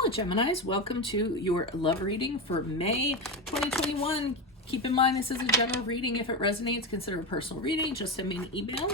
Hello, Geminis. Welcome to your love reading for May 2021. Keep in mind, this is a general reading. If it resonates, consider a personal reading. Just send me an email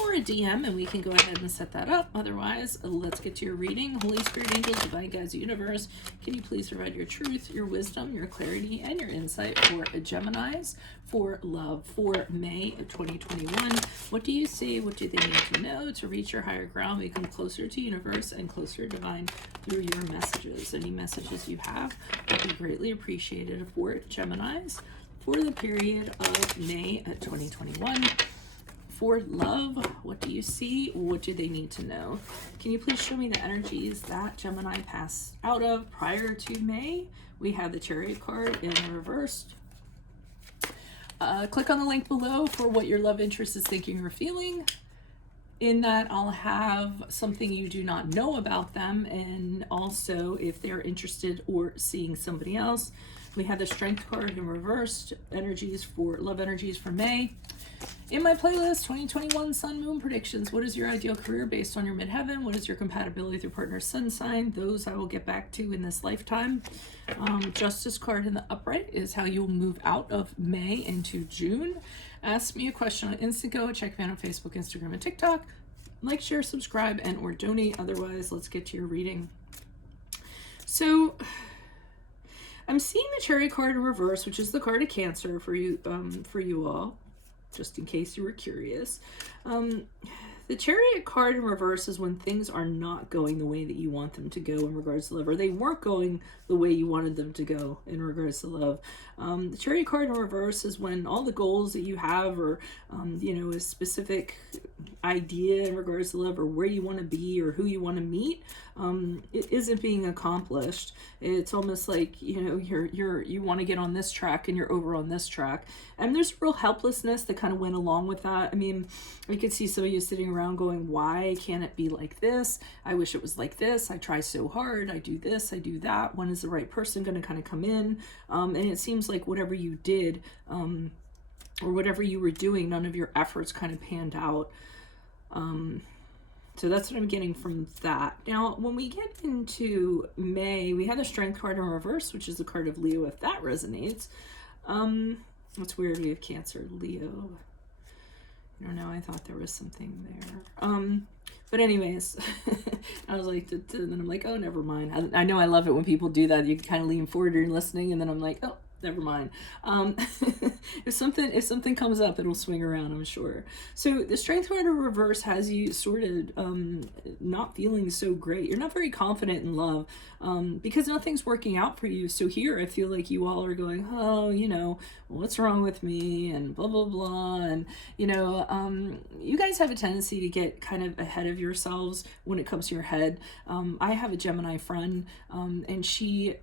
or a DM and we can go ahead and set that up. Otherwise, let's get to your reading. Holy Spirit, angels, divine guides, universe, can you please provide your truth, your wisdom, your clarity, and your insight for Geminis for love for May of 2021? What do you see? What do they need to know to reach your higher ground, become closer to universe and closer to divine through your messages? Any messages you have would be greatly appreciated for Geminis for the period of May of 2021. For love, what do you see? What do they need to know? Can you please show me the energies that Gemini passed out of prior to May? We have the Chariot card in reversed. Click on the link below for what your love interest is thinking or feeling. In that, I'll have something you do not know about them, and also if they're interested or seeing somebody else. We have the Strength card in reversed, energies for love energies for May. In my playlist, 2021 Sun Moon predictions. What is your ideal career based on your midheaven? What is your compatibility with your partner's sun sign? Those I will get back to in this lifetime. Justice card in the upright is how you will move out of May into June. Ask me a question on Instago. Check me out on Facebook, Instagram, and TikTok. Like, share, subscribe, and or donate. Otherwise, let's get to your reading. So I'm seeing the Chariot card in reverse, which is the card of Cancer for you all, just in case you were curious. The Chariot card in reverse is when things are not going the way that you want them to go in regards to love, or they weren't going the way you wanted them to go in regards to love. The Chariot card in reverse is when all the goals that you have, or a specific idea in regards to love, or where you want to be, or who you want to meet, it isn't being accomplished. It's almost like you want to get on this track and you're over on this track, and there's real helplessness that kind of went along with that. I mean, I could see some of you sitting around going, why can't it be like this? I wish it was like this. I try so hard. I do this, I do that. When is the right person going to kind of come in? And it seems like whatever you did, or whatever you were doing, none of your efforts kind of panned out. So that's what I'm getting from that. Now, when we get into May, we have the Strength card in reverse, which is the card of Leo, if that resonates. What's weird, we have Cancer, Leo. I don't know, I thought there was something there. But anyways, I was like, and then I'm like, oh, never mind. I know I love it when people do that. You can kind of lean forward during listening, and then I'm like, oh, never mind. If something comes up, it'll swing around, I'm sure. So the Strength card in reverse has you sort of not feeling so great. You're not very confident in love because nothing's working out for you. So here I feel like you all are going, oh, what's wrong with me, and blah blah blah, and you guys have a tendency to get kind of ahead of yourselves when it comes to your head. I have a Gemini friend, and she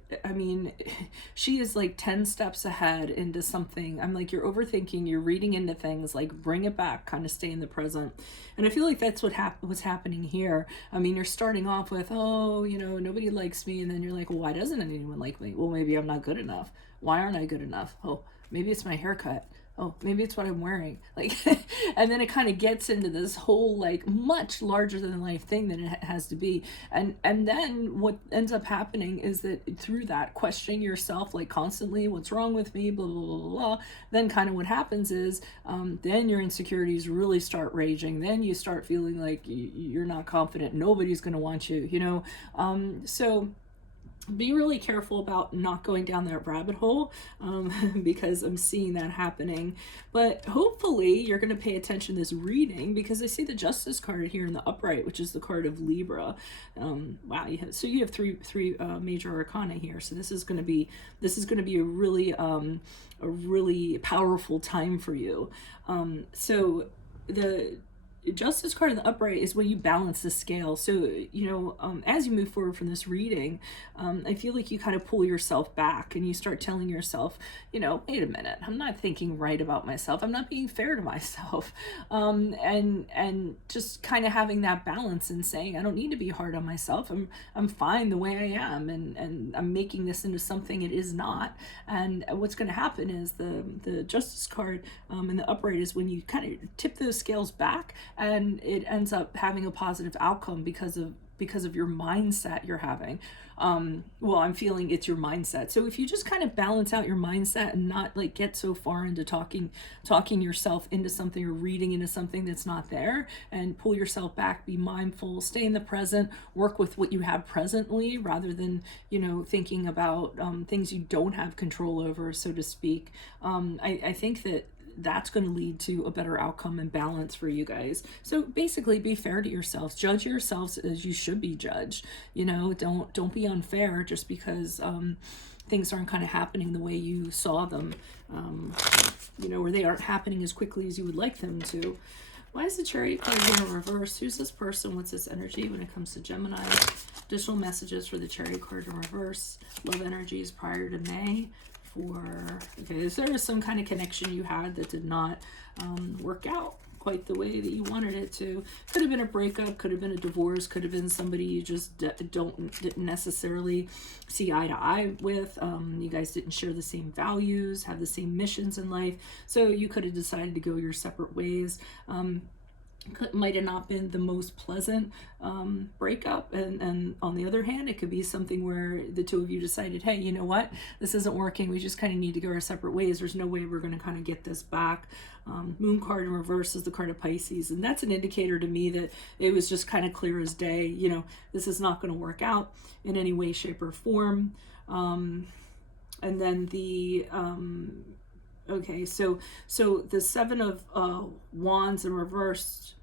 is like 10 steps ahead into something. I'm like, you're overthinking, you're reading into things, like bring it back, kind of stay in the present. And I feel like that's what's happening here. I mean, you're starting off with, oh, nobody likes me, and then you're like, well, why doesn't anyone like me? Well, maybe I'm not good enough. Why aren't I good enough? Oh, maybe it's my haircut. Oh, maybe it's what I'm wearing. Like, and then it kind of gets into this whole like much larger than life thing that it has to be. And then what ends up happening is that through that questioning yourself, like constantly, what's wrong with me, blah, blah, blah, blah. Then kind of what happens is, then your insecurities really start raging. Then you start feeling like you're not confident. Nobody's going to want you, so be really careful about not going down that rabbit hole, because I'm seeing that happening. But hopefully you're going to pay attention to this reading, because I see the Justice card here in the upright, which is the card of Libra. Wow, you have three major arcana here. So this is going to be a really powerful time for you. So the Justice card in the upright is when you balance the scale. So, as you move forward from this reading, I feel like you kind of pull yourself back and you start telling yourself, wait a minute, I'm not thinking right about myself. I'm not being fair to myself. And just kind of having that balance and saying, I don't need to be hard on myself. I'm fine the way I am. And I'm making this into something it is not. And what's going to happen is the Justice card in the upright is when you kind of tip those scales back, and it ends up having a positive outcome because of because of your mindset you're having. Well, I'm feeling it's your mindset. So if you just kind of balance out your mindset and not like get so far into talking yourself into something or reading into something that's not there, and pull yourself back, be mindful, stay in the present, work with what you have presently rather than, you know, thinking about things you don't have control over, so to speak. I think that that's going to lead to a better outcome and balance for you guys. So basically, be fair to yourselves. Judge yourselves as you should be judged. You know, don't be unfair just because things aren't kind of happening the way you saw them, you know, or they aren't happening as quickly as you would like them to. Why is the Chariot card here in reverse? Who's this person? What's this energy when it comes to Gemini? Additional messages for the Chariot card in reverse. Love energies prior to May. Okay, so there was some kind of connection you had that did not work out quite the way that you wanted it to. Could have been a breakup, could have been a divorce, could have been somebody you just didn't necessarily see eye to eye with. You guys didn't share the same values, have the same missions in life, so you could have decided to go your separate ways. Might have not been the most pleasant breakup, and on the other hand, it could be something where the two of you decided, hey, you know what, this isn't working, we just kind of need to go our separate ways. There's no way we're going to kind of get this back. Moon card in reverse is the card of Pisces, and that's an indicator to me that it was just kind of clear as day, you know, this is not going to work out in any way, shape, or form. And then the okay, so the Seven of Wands in reverse.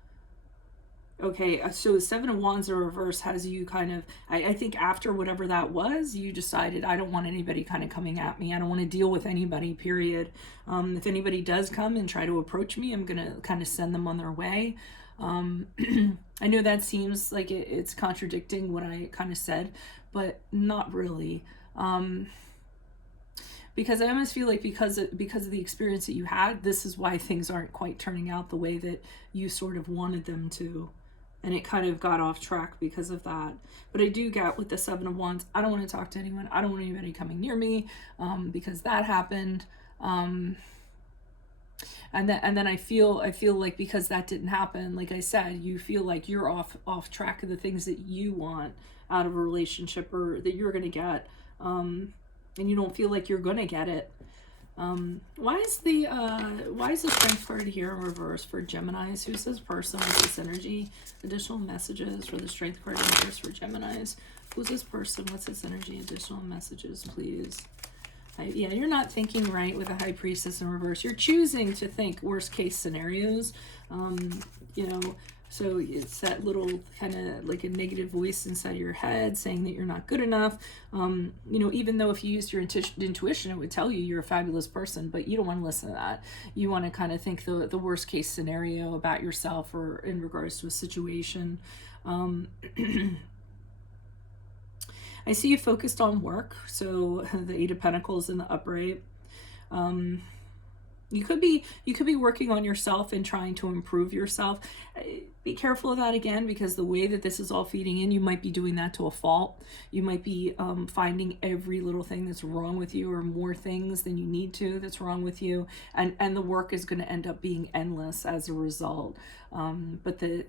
Okay, so the Seven of Wands in reverse has you kind of, I think after whatever that was, you decided, I don't want anybody kind of coming at me. I don't want to deal with anybody, period. If anybody does come and try to approach me, I'm going to kind of send them on their way. I know that seems like it's contradicting what I kind of said, but not really. Because I almost feel like because of the experience that you had, this is why things aren't quite turning out the way that you sort of wanted them to. And it kind of got off track because of that. But I do get with the Seven of Wands, I don't want to talk to anyone. I don't want anybody coming near me, because that happened. And then I feel like because that didn't happen, like I said, you feel like you're off track of the things that you want out of a relationship or that you're going to get. And you don't feel like you're going to get it. Why is the Strength card here in reverse for Geminis? Who's this person with this energy? Additional messages for the Strength card in reverse for Geminis. Who's this person? What's this energy? Additional messages, please. Yeah, you're not thinking right with a High Priestess in reverse. You're choosing to think worst case scenarios. You know, so it's that little kind of like a negative voice inside your head saying that you're not good enough. You know, even though if you used your intuition, it would tell you you're a fabulous person, but you don't want to listen to that. You want to kind of think the worst case scenario about yourself or in regards to a situation. I see you focused on work, so the Eight of Pentacles in the upright. You could be working on yourself and trying to improve yourself. Be careful of that again, because the way that this is all feeding in, you might be doing that to a fault. You might be finding every little thing that's wrong with you, or more things than you need to that's wrong with you, and the work is going to end up being endless as a result. But the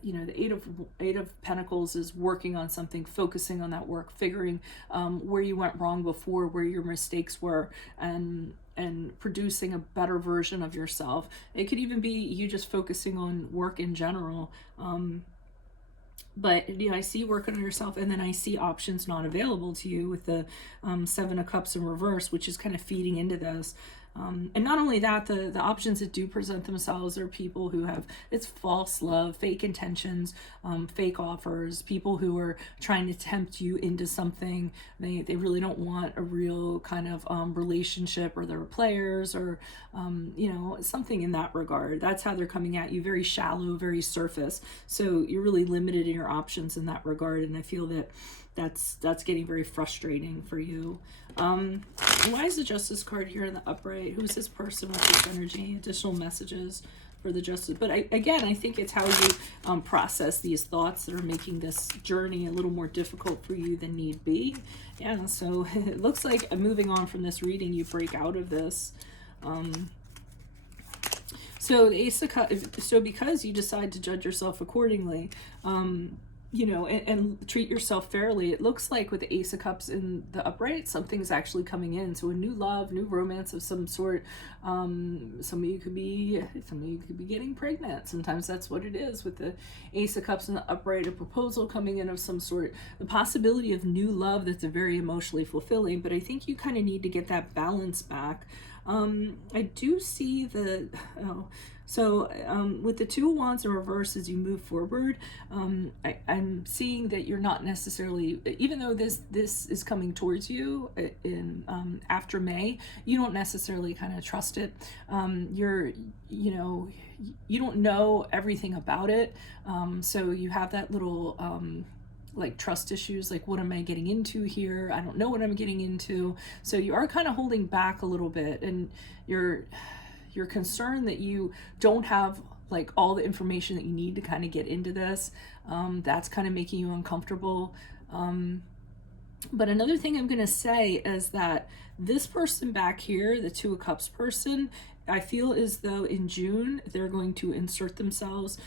Eight of Pentacles is working on something, focusing on that work, figuring where you went wrong before, where your mistakes were, and producing a better version of yourself. It could even be you just focusing on work in general. But you know, I see working on yourself, and then I see options not available to you with the Seven of Cups in reverse, which is kind of feeding into this. And not only that, the options that do present themselves are people who have, it's false love, fake intentions, fake offers, people who are trying to tempt you into something. They really don't want a real kind of relationship, or they're players, or you know, something in that regard. That's how they're coming at you, very shallow, very surface. So you're really limited in your options in that regard, and I feel that that's getting very frustrating for you. Why is the Justice card here in the upright? Who's this person with this energy? Additional messages for the Justice. But I think it's how you process these thoughts that are making this journey a little more difficult for you than need be. Yeah, so it looks like moving on from this reading, you break out of this. So the Ace of Cups, so because you decide to judge yourself accordingly, you know, and treat yourself fairly. It looks like with the Ace of Cups in the upright, something's actually coming in. So a new love, new romance of some sort. Some of you could be getting pregnant. Sometimes that's what it is with the Ace of Cups in the upright, a proposal coming in of some sort, the possibility of new love that's very emotionally fulfilling. But I think you kind of need to get that balance back. I do see the, with the Two of Wands in reverse as you move forward, I'm seeing that you're not necessarily, even though this is coming towards you in after May, you don't necessarily kind of trust it. You don't know everything about it, so you have that little like trust issues, like what am I getting into here? I don't know what I'm getting into. So you are kind of holding back a little bit, and you're concerned that you don't have like all the information that you need to kind of get into this. That's kind of making you uncomfortable. But another thing I'm going to say is that this person back here, the Two of Cups person, I feel as though in June they're going to insert themselves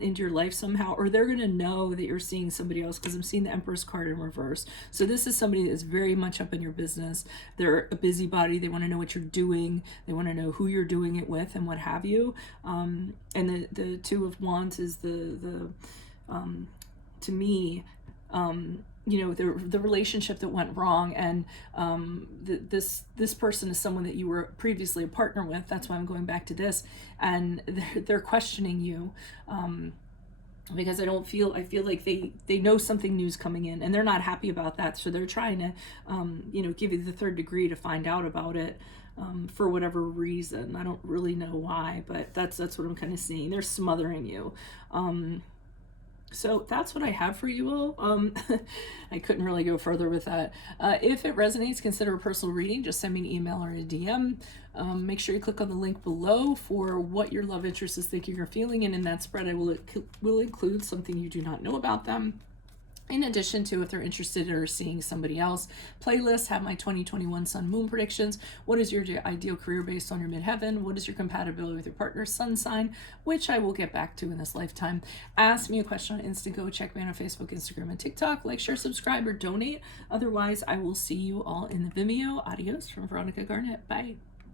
into your life somehow, or they're going to know that you're seeing somebody else, because I'm seeing the Empress card in reverse. So this is somebody that is very much up in your business. They're a busybody. They want to know what you're doing. They want to know who you're doing it with and what have you. And the Two of Wands is the to me, you know, the relationship that went wrong, and this person is someone that you were previously a partner with. That's why I'm going back to this, and they're questioning you, because I feel like they know something new is coming in, and they're not happy about that, so they're trying to you know, give you the third degree to find out about it. For whatever reason, I don't really know why, but that's what I'm kind of seeing. They're smothering you. So that's what I have for you all. I couldn't really go further with that. If it resonates, consider a personal reading. Just send me an email or a DM. Make sure you click on the link below for what your love interest is thinking or feeling. And in that spread, I will include something you do not know about them. In addition to, if they're interested or seeing somebody else, playlists have my 2021 Sun Moon predictions. What is your ideal career based on your midheaven? What is your compatibility with your partner's sun sign, which I will get back to in this lifetime. Ask me a question on Instago. Check me out on Facebook, Instagram, and TikTok. Like, share, subscribe, or donate. Otherwise, I will see you all in the Vimeo. Adios from Veronica Garnett. Bye.